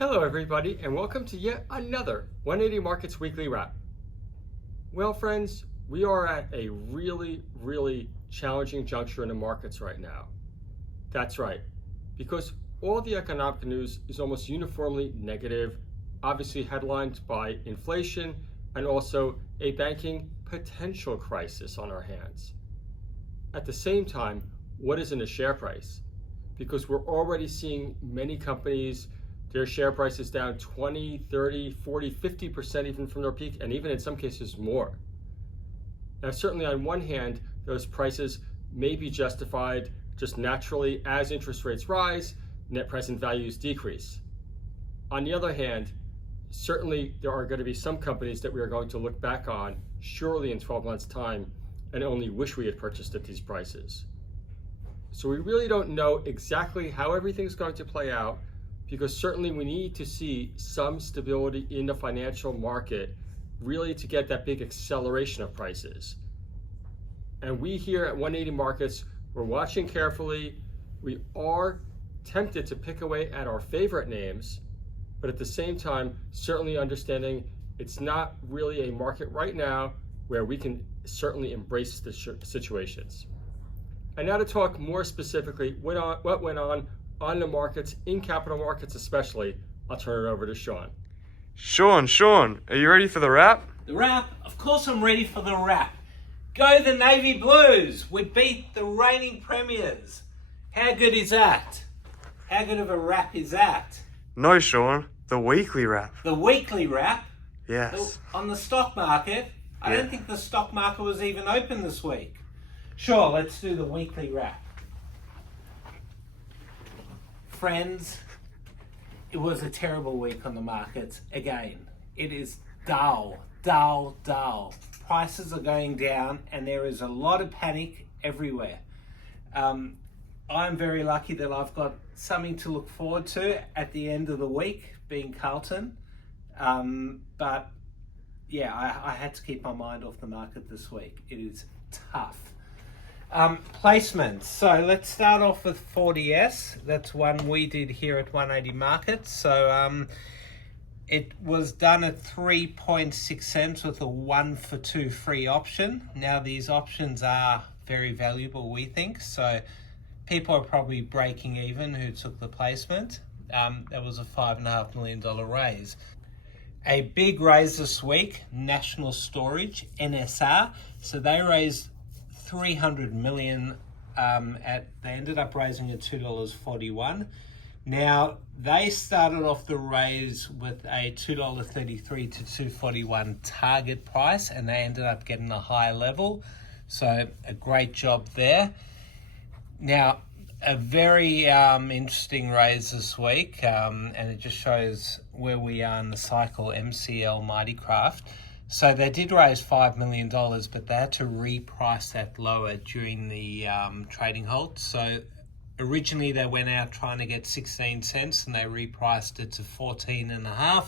Hello, everybody, and welcome to yet another 180 Markets Weekly Wrap. Well, friends, we are at a really challenging juncture in the markets right now. That's right, because all the economic news is almost uniformly negative, obviously headlined by inflation and also a banking potential crisis on our hands. At the same time, what is in the share price? Because we're already seeing many companies, their share price is down 20, 30, 40, 50% even from their peak, and even in some cases more. Now, certainly on one hand, those prices may be justified just naturally as interest rates rise, net present values decrease. On the other hand, certainly there are going to be some companies that we are going to look back on surely in 12 months' time and only wish we had purchased at these prices. So we really don't know exactly how everything's going to play out, because certainly we need to see some stability in the financial market really to get that big acceleration of prices. And we here at 180 Markets, we're watching carefully. We are tempted to pick away at our favorite names, but at the same time, certainly understanding it's not really a market right now where we can certainly embrace the situations. And now to talk more specifically what went on the markets, in capital markets especially, I'll turn it over to Sean. Sean, are you ready for the wrap? The wrap? Of course I'm ready for the wrap. Go the Navy Blues! We beat the reigning premiers. How good is that? How good of a wrap is that? No, Sean, the weekly wrap. The weekly wrap? Yes. On the stock market? I don't think the stock market was even open this week. Sure, let's do the weekly wrap. Friends, it was a terrible week on the markets. Again, it is dull. Prices are going down and there is a lot of panic everywhere. I'm very lucky that I've got something to look forward to at the end of the week, being Carlton. But yeah, I had to keep my mind off the market this week. It is tough. Placements. So let's start off with 4DS. That's one we did here at 180 Markets. So it was done at 3.6 cents with a 1 for 2 free option. Now these options are very valuable, we think. So people are probably breaking even who took the placement. That was a $5.5 million raise. A big raise this week, National Storage, NSR. So they raised $300 million. They ended up raising at $2.41. Now they started off the raise with a $2.33 to $2.41 target price, and they ended up getting a higher level. So a great job there. Now a very interesting raise this week, and it just shows where we are in the cycle. MCL Mighty Craft. So they did raise $5 million, but they had to reprice that lower during the trading halt. So originally they went out trying to get 16 cents and they repriced it to 14.5.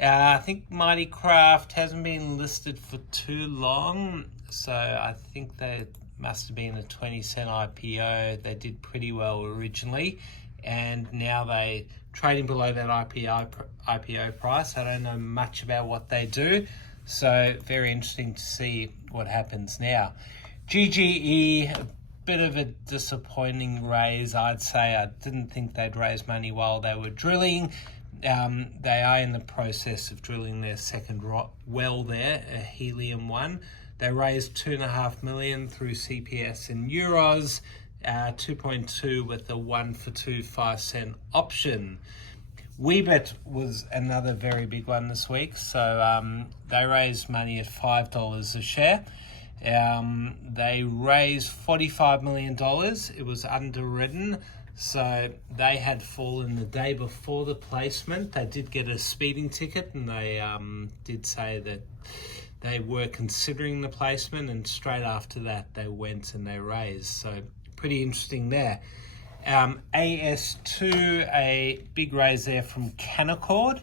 I think Mighty Craft hasn't been listed for too long, so I think they must have been a 20-cent IPO. They did pretty well originally, and now they trading below that IPO price. I don't know much about what they do, so very interesting to see what happens now. GGE, a bit of a disappointing raise, I'd say. I didn't think they'd raise money while they were drilling. They are in the process of drilling their second well there, a helium one. They raised $2.5 million through CPS in euros. 2.2 with a 1 for 2 5-cent option. Weebit was another very big one this week. So they raised money at $5 a share. They raised $45 million. It was underwritten. So they had fallen the day before the placement. They did get a speeding ticket, and they did say that they were considering the placement, and straight after that they went and they raised. So pretty interesting there. AS2, a big raise there from Canaccord.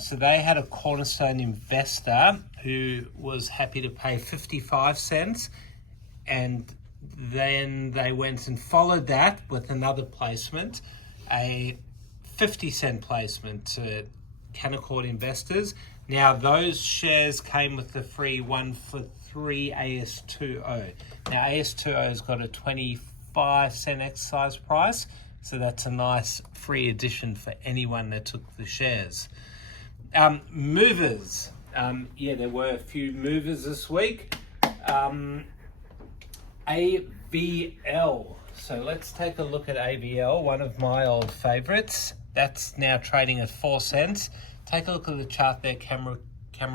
So they had a cornerstone investor who was happy to pay 55 cents, and then they went and followed that with another placement, a 50-cent placement to Canaccord investors. Now, those shares came with the free 1-for-3 AS20. Now, AS20 has got a 25-cent exercise price, so that's a nice free addition for anyone that took the shares. Movers. There were a few movers this week. AVL. So let's take a look at AVL, one of my old favorites. That's now trading at 4 cents. Take a look at the chart there, camera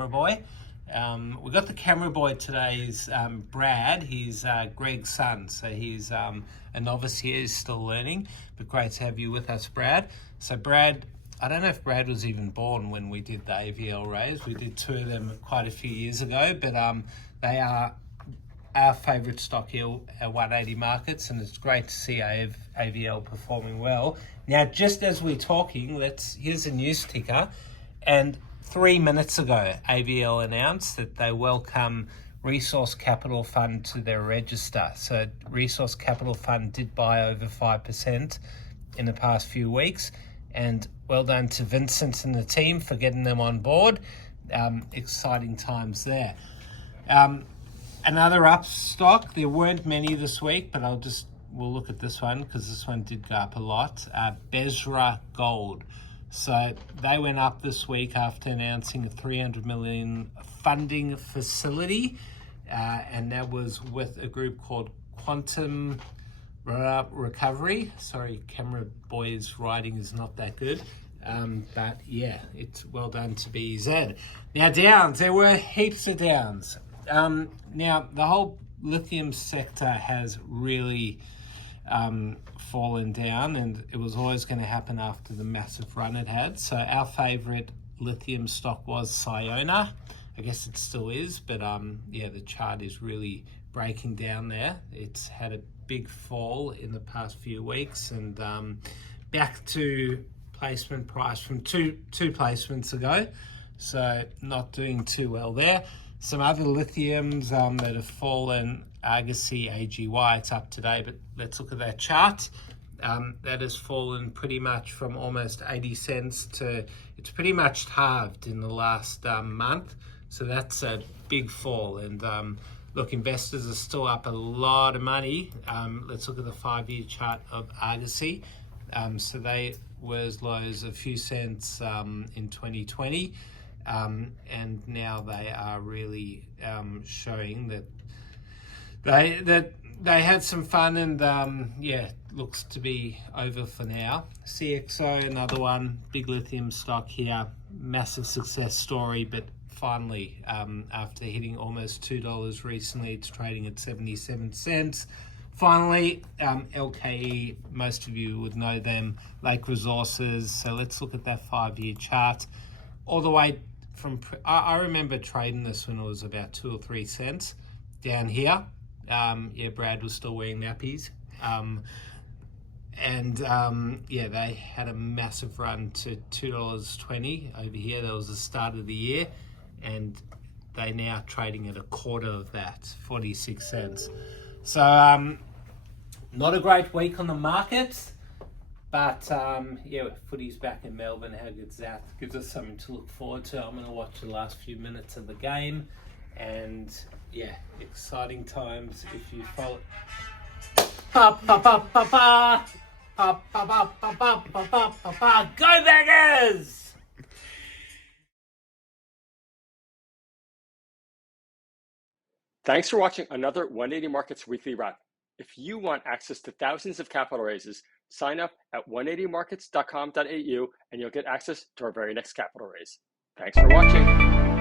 boy. We got the camera boy today is Brad. He's Greg's son, so he's a novice here. He's still learning, but great to have you with us, Brad. So Brad, I don't know if Brad was even born when we did the AVL raise. We did 2 of them quite a few years ago, but they are our favourite stock here at 180 Markets, and it's great to see AVL performing well. Now, just as we're talking, here's a news ticker, and 3 minutes ago, AVL announced that they welcome Resource Capital Fund to their register. So Resource Capital Fund did buy over 5% in the past few weeks, and well done to Vincent and the team for getting them on board. Exciting times there. Another up stock, there weren't many this week, but we'll look at this one because this one did go up a lot. Bezra Gold. So they went up this week after announcing a $300 million funding facility, and that was with a group called Quantum Recovery. Sorry, camera boy's writing is not that good. But yeah, it's well done to BZ. Now downs, there were heaps of downs. Now the whole lithium sector has really fallen down, and it was always going to happen after the massive run it had. So our favorite lithium stock was Sayona. I guess it still is, but the chart is really breaking down there. It's had a big fall in the past few weeks, and back to placement price from two placements ago, so not doing too well there. Some other lithiums that have fallen, Argosy, AGY, it's up today, but let's look at that chart. That has fallen pretty much from almost 80 cents to, it's pretty much halved in the last month. So that's a big fall. And look, investors are still up a lot of money. Let's look at the 5-year chart of Argosy. So they were as low as a few cents in 2020. And now they are really showing that they had some fun, and looks to be over for now. CXO, another one, big lithium stock here, massive success story, but finally, after hitting almost $2 recently, it's trading at 77 cents. Finally, LKE, most of you would know them, Lake Resources. So let's look at that 5-year chart. All the way from, I remember trading this when it was about 2 or 3 cents down here. Brad was still wearing nappies. They had a massive run to $2.20 over here. That was the start of the year, and they're now trading at a quarter of that, 46 cents. So not a great week on the markets, but footy's back in Melbourne. How good's that? Gives us something to look forward to. I'm going to watch the last few minutes of the game, and exciting times if you follow. Go Baggers! Thanks for watching another 180 Markets Weekly Wrap. If you want access to thousands of capital raises, sign up at 180markets.com.au and you'll get access to our very next capital raise. Thanks for watching.